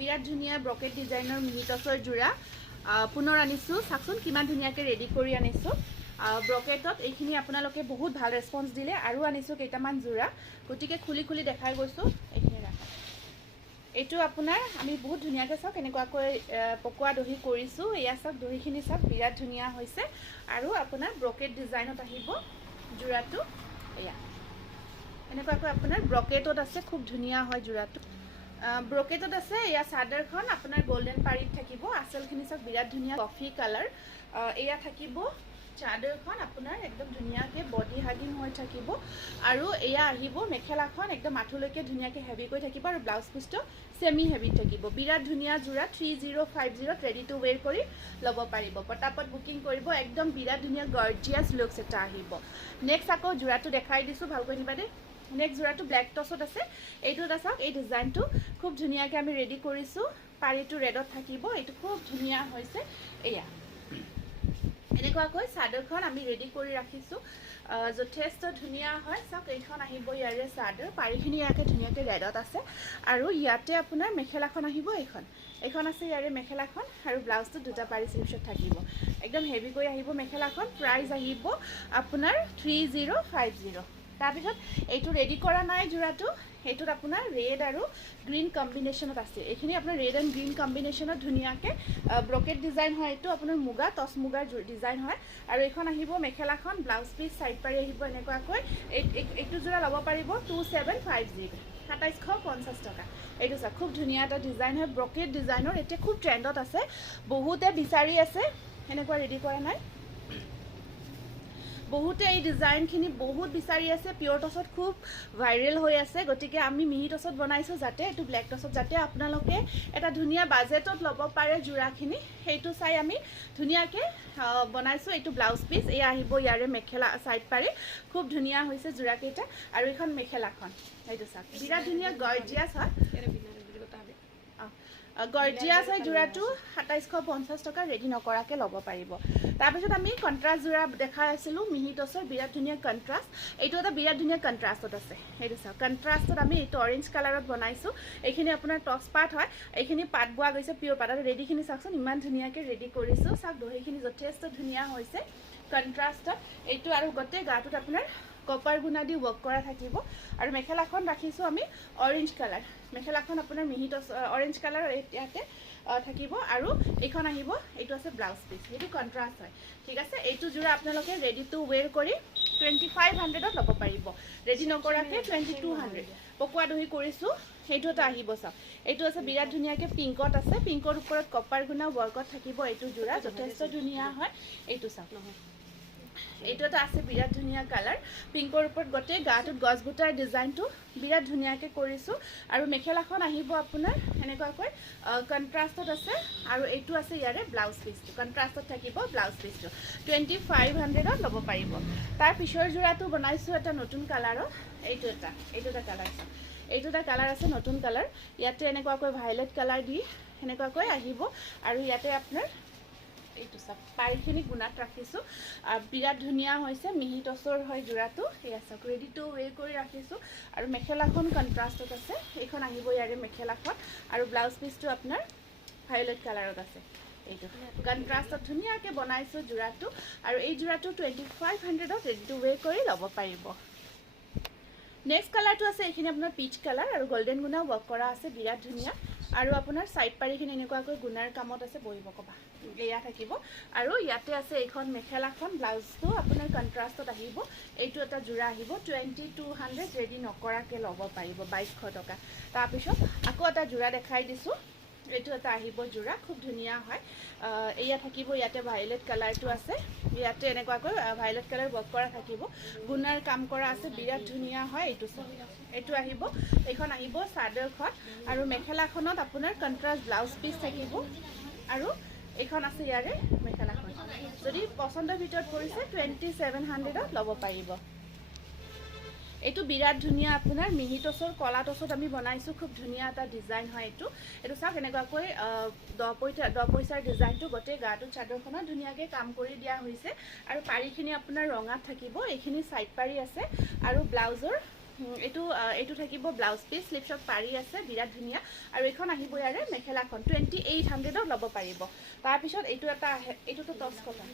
বিৰাট ধুনীয়া ব্ৰকেট ডিজাইনৰ মিনি টচৰ যোৰা পুনৰ আনিছোঁ। চাওকচোন কিমান ধুনীয়াকৈ ৰেডি কৰি আনিছোঁ। ব্ৰকেটত এইখিনি আপোনালোকে বহুত ভাল ৰেছপন্স দিলে আৰু আনিছোঁ কেইটামান যোৰা, গতিকে খুলি খুলি দেখাই গৈছোঁ। এইখিনি ৰাখা, এইটো আপোনাৰ আমি বহুত ধুনীয়াকৈ চাওক এনেকুৱাকৈ পকোৱা দহি কৰিছোঁ। এয়া চাওক দহিখিনি চাওক বিৰাট ধুনীয়া হৈছে আৰু আপোনাৰ ব্ৰকেট ডিজাইনত আহিব যোৰাটো। এয়া এনেকুৱাকৈ আপোনাৰ ব্ৰকেটত আছে, খুব ধুনীয়া হয় যোৰাটো। ব্ৰকেটত আছে। এয়া চাদৰখন আপোনাৰ গোল্ডেন পাৰীত থাকিব। আঁচলখিনি চাওক বিৰাট ধুনীয়া কফি কালাৰ। এয়া থাকিব চাদৰখন আপোনাৰ একদম ধুনীয়াকৈ বডি হাগিং হৈ থাকিব আৰু এয়া আহিব মেখেলাখন একদম আঁঠুলৈকে ধুনীয়াকৈ হেভিকৈ থাকিব আৰু ব্লাউজ পিচটো চেমি হেভিত থাকিব। বিৰাট ধুনীয়া যোৰা 3050 ৰেডি টু ৱেৰ কৰি ল'ব পাৰিব। পটাপট বুকিং কৰিব। একদম বিৰাট ধুনীয়া গৰ্জিয়াছ লুকছ এটা আহিব। নেক্সট আকৌ যোৰাটো দেখাই দিছোঁ, ভালকৈ নিবা দেই। নেক্সট যোৰাটো ব্লেক টচত আছে। এইটো এটা চাওক, এই ডিজাইনটো খুব ধুনীয়াকৈ আমি ৰেডি কৰিছোঁ। পাৰীটো ৰেডত থাকিব। এইটো খুব ধুনীয়া হৈছে। এয়া এনেকুৱাকৈ চাদৰখন আমি ৰেডি কৰি ৰাখিছোঁ, যথেষ্ট ধুনীয়া হয়। চাওক এইখন আহিব ইয়াৰে চাদৰ, পাৰীখিনি ইয়াকে ধুনীয়াকৈ ৰেডত আছে আৰু ইয়াতে আপোনাৰ মেখেলাখন আহিব। এইখন আছে ইয়াৰে মেখেলাখন আৰু ব্লাউজটো দুটা পাৰী স্লিভছত থাকিব। একদম হেভিকৈ আহিব মেখেলাখন। প্ৰাইচ আহিব আপোনাৰ 3050। তাৰপিছত এইটো ৰেডি কৰা নাই যোৰাটো, সেইটোত আপোনাৰ ৰেড আৰু গ্ৰীণ কম্বিনেশ্যনত আছে। এইখিনি আপোনাৰ ৰেড এণ্ড গ্ৰীণ কম্বিনেশ্যনত ধুনীয়াকৈ ব্ৰকেট ডিজাইন হয়। এইটো আপোনাৰ মুগা টচ মুগাৰ ডিজাইন হয় আৰু এইখন আহিব মেখেলাখন। ব্লাউজ পিচ চাইড পাৰি আহিব এনেকুৱাকৈ। এইটো যোৰা ল'ব পাৰিব 2750, 2750 টকা। এইটো চাওক খুব ধুনীয়া এটা ডিজাইন হয়, ব্ৰকেট ডিজাইনৰ। এতিয়া খুব ট্ৰেণ্ডত আছে, বহুতে বিচাৰি আছে। এনেকুৱা ৰেডি কৰা নাই, বহুতে এই ডিজাইনখিনি বহুত বিচাৰি আছে। পিয়ৰ টচত খুব ভাইৰেল হৈ আছে, গতিকে আমি মিহি টচত বনাইছোঁ যাতে এইটো ব্লেক টচত যাতে আপোনালোকে এটা ধুনীয়া বাজেটত ল'ব পাৰে যোৰাখিনি, সেইটো চাই আমি ধুনীয়াকৈ বনাইছোঁ। এইটো ব্লাউজ পিচ, এয়া আহিব ইয়াৰে মেখেলা চাইড পাৰি। খুব ধুনীয়া হৈছে যোৰাকেইটা আৰু এইখন মেখেলাখন। এইটো চাওক বিৰাট ধুনীয়া গৰ্জিয়াছ হয়, গৰ্জিয়াছ হয় যোৰাটো। 2750 টকা, ৰেডি নকৰাকৈ ল'ব পাৰিব। তাৰপিছত আমি কণ্ট্ৰাষ্ট যোৰা দেখাই আছিলোঁ মিহি টচৰ, বিৰাট ধুনীয়া কণ্ট্ৰাষ্ট। এইটো এটা বিৰাট ধুনীয়া কণ্ট্ৰাষ্টত আছে। সেইটো চাওক কণ্ট্ৰাষ্টত আমি এইটো অৰেঞ্জ কালাৰত বনাইছোঁ। এইখিনি আপোনাৰ টচ পাত হয়, এইখিনি পাত বোৱা গৈছে পিয়ৰ পাত। আৰু ৰেডিখিনি চাওকচোন ইমান ধুনীয়াকৈ ৰেডি কৰিছোঁ। চাওক দহিখিনি যথেষ্ট ধুনীয়া হৈছে কণ্ট্ৰাষ্টত। এইটো আৰু গোটেই গাটোত আপোনাৰ কপাৰ গুণা দি ৱৰ্ক কৰা থাকিব আৰু মেখেলাখন ৰাখিছোঁ আমি অৰেঞ্জ কালাৰ। মেখেলাখন আপোনাৰ মিহি টচ অৰেঞ্জ কালাৰ ইয়াতে থাকিব আৰু এইখন আহিব। এইটো আছে ব্লাউজ পিচ, সেইটো কণ্ট্ৰাষ্ট হয়। ঠিক আছে, এইটো যোৰা আপোনালোকে ৰেডি টু ৱেৰ কৰি 2500ত ল'ব পাৰিব, ৰেডি নকৰাকৈ 2200। পকোৱা দহি কৰিছোঁ, সেইটো এটা আহিব। চাওক এইটো আছে বিৰাট ধুনীয়াকৈ পিংকত আছে, পিংকৰ ওপৰত কপাৰ গুণা ৱৰ্কত থাকিব। এইটো যোৰা যথেষ্ট ধুনীয়া হয়। এইটো চাওক নহয়, এইটো এটা আছে বিৰাট ধুনীয়া কালাৰ, পিংকৰ ওপৰত গোটেই গাটোত গছ বুটাৰ ডিজাইনটো বিৰাট ধুনীয়াকৈ কৰিছোঁ আৰু মেখেলাখন আহিব আপোনাৰ এনেকুৱাকৈ কণ্ট্ৰাষ্টত আছে আৰু এইটো আছে ইয়াৰে ব্লাউজ পিচটো, কণ্ট্ৰাষ্টত থাকিব ব্লাউজ পিচটো। 2500ত ল'ব পাৰিব। তাৰ পিছৰ যোৰাটো বনাইছোঁ এটা নতুন কালাৰত। এইটো এটা কালাৰ আছে, এইটো এটা কালাৰ আছে নতুন কালাৰ। ইয়াতে এনেকুৱাকৈ ভাইলেট কালাৰ দি সেনেকুৱাকৈ আহিব আৰু ইয়াতে আপোনাৰ এইটো চাওক পাৰীখিনি গুণাত ৰাখিছোঁ। বিৰাট ধুনীয়া হৈছে, মিহি টচৰ হয় যোৰাটো। এয়া চাওক ৰেডি টু ৱে কৰি ৰাখিছোঁ আৰু মেখেলাখন কণ্ট্ৰাষ্টত আছে। এইখন আহিব ইয়াৰে মেখেলাখন আৰু ব্লাউজ পিচটো আপোনাৰ ভাইলেট কালাৰত আছে। এইটো কণ্ট্ৰাষ্টত ধুনীয়াকৈ বনাইছোঁ যোৰাটো আৰু এই যোৰাটো 2500ত ৰেডি টু ৱে কৰি ল'ব পাৰিব। নেক্সট কালাৰটো আছে, এইখিনি আপোনাৰ পিচ কালাৰ আৰু গল্ডেন গুণা ৱৰ্ক কৰা আছে, বিৰাট ধুনীয়া। আৰু আপোনাৰ চাইড পাৰীখিনি এনেকুৱাকৈ গুণাৰ কামত আছে, বহিব ক'বা এয়া থাকিব আৰু ইয়াতে আছে এইখন মেখেলাখন। ব্লাউজটো আপোনাৰ কণ্ট্ৰাষ্টত আহিব। এইটো এটা যোৰা আহিব 2200, ৰেডি নকৰাকৈ ল'ব পাৰিব 2200 টকা। তাৰপিছত আকৌ এটা যোৰা দেখাই দিছোঁ। এইটো এটা আহিব যোৰা, খুব ধুনীয়া হয়। এয়া থাকিব ইয়াতে ভাইলেট কালাৰটো আছে, ইয়াতে এনেকুৱাকৈ ভাইলেট কালাৰ ৱৰ্ক কৰা থাকিব, গুণাৰ কাম কৰা আছে, বিৰাট ধুনীয়া হয়। এইটো আহিব, এইখন আহিব চাদৰখন আৰু মেখেলাখনত আপোনাৰ কণ্ট্ৰাষ্ট ব্লাউজ পিচ থাকিব আৰু এইখন আছে ইয়াৰে মেখেলাখন। যদি পচন্দৰ ভিতৰত পৰিছে 2700ত ল'ব পাৰিব। এইটো বিৰাট ধুনীয়া আপোনাৰ মিহি টচৰ কলা টচত আমি বনাইছোঁ, খুব ধুনীয়া এটা ডিজাইন হয়। এইটো চাওক এনেকুৱাকৈ 10 পইচাৰ ডিজাইনটো গোটেই গাটোত চাদৰখনত ধুনীয়াকৈ কাম কৰি দিয়া হৈছে আৰু পাৰীখিনি আপোনাৰ ৰঙাত থাকিব। এইখিনি চাইড পাৰী আছে আৰু ব্লাউজৰ এইটো থাকিব ব্লাউজ পিচ, স্লিপছত পাৰি আছে, বিৰাট ধুনীয়া। আৰু এইখন আহিব ইয়াৰে মেখেলাখন 2800ত ল'ব পাৰিব। তাৰপিছত এইটো এটা আহে, এইটোতো টচ কটন,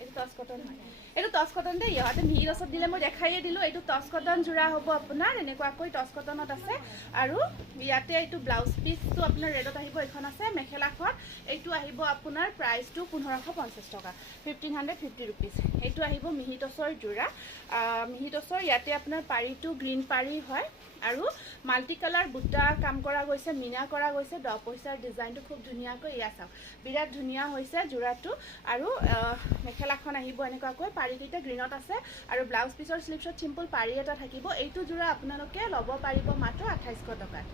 এইটো টচ কটন হয়, এইটো টচ কটন দেই। ইহঁতে মিহি ৰচত দিলে মই দেখাইয়ে দিলোঁ। এইটো টচ কটন যোৰা হ'ব আপোনাৰ, এনেকুৱাকৈ টচ কটনত আছে। আৰু ইয়াতে এইটো ব্লাউজ পিচটো আপোনাৰ ৰেডত আহিব, এইখন আছে। মেখেলাখন এইটো আহিব আপোনাৰ প্ৰাইচটো 1550 টকা, 1550 ৰুপিজ। এইটো আহিব মিহি টচৰ যোৰা, মিহি টচৰ। ইয়াতে আপোনাৰ পাৰীটো গ্ৰীণ পাৰী হয় আৰু মাল্টি কালাৰ বুটা কাম কৰা গৈছে, মিনা কৰা গৈছে। 10 পইচাৰ ডিজাইনটো খুব ধুনীয়াকৈ, এয়া চাওক বিৰাট ধুনীয়া হৈছে যোৰাটো। আৰু মেখেলাখন আহিব এনেকুৱাকৈ, পাৰীকেইটা গ্ৰীণত আছে আৰু ব্লাউজ পিচৰ স্লিভছত চিম্পল পাৰী এটা থাকিব। এইটো যোৰা আপোনালোকে ল'ব পাৰিব মাত্ৰ 2800 টকাত।